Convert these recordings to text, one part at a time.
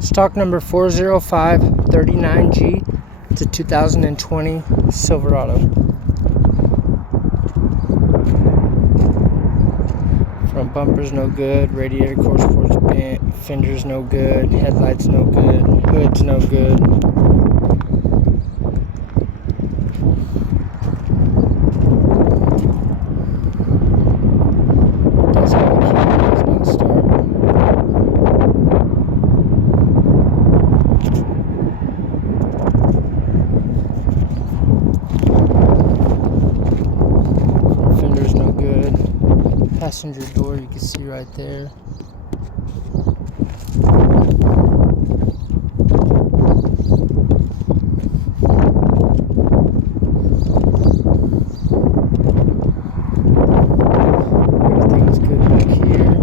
Stock number 40539G. It's a 2020 Silverado. Front bumper's no good, radiator core support's bent, fender's no good, headlights no good, hood's no good. It does have a key, it does not start. Front fender's no good. Passenger door you can see right there. Everything's good back here.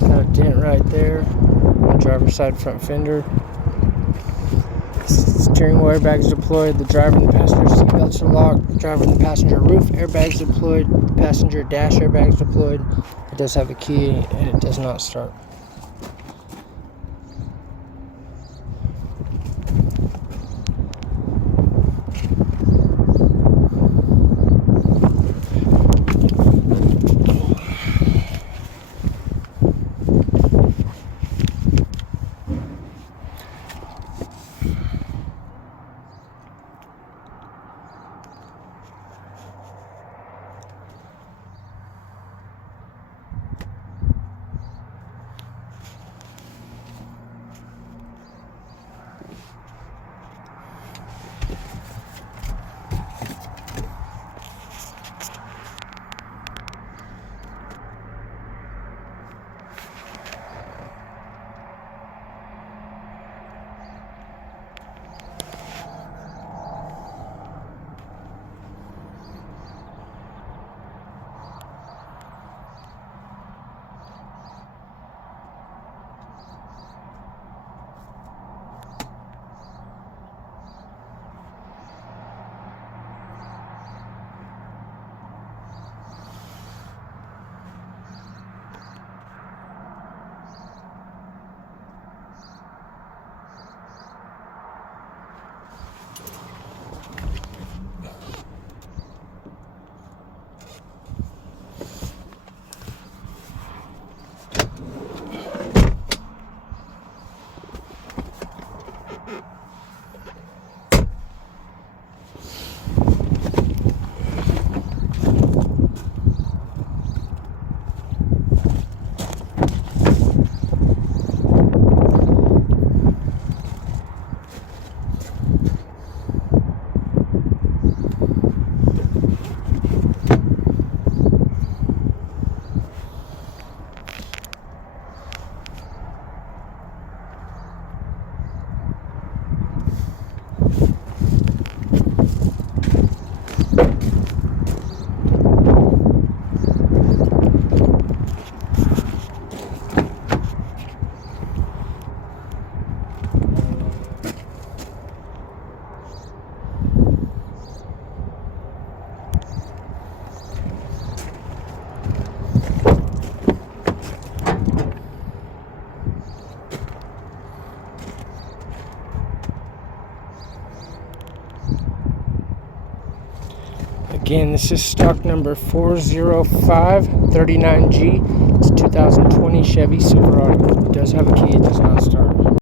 Got a dent right there on the driver's side front fender. Steering wheel airbags deployed. The driver and the passenger seat belts are locked. The driver and the passenger roof airbags deployed. The passenger dash airbags deployed. It does have a key and it does not start. Again, this is stock number 40539G. It's a 2020 Chevy Silverado. It does have a key, it does not start.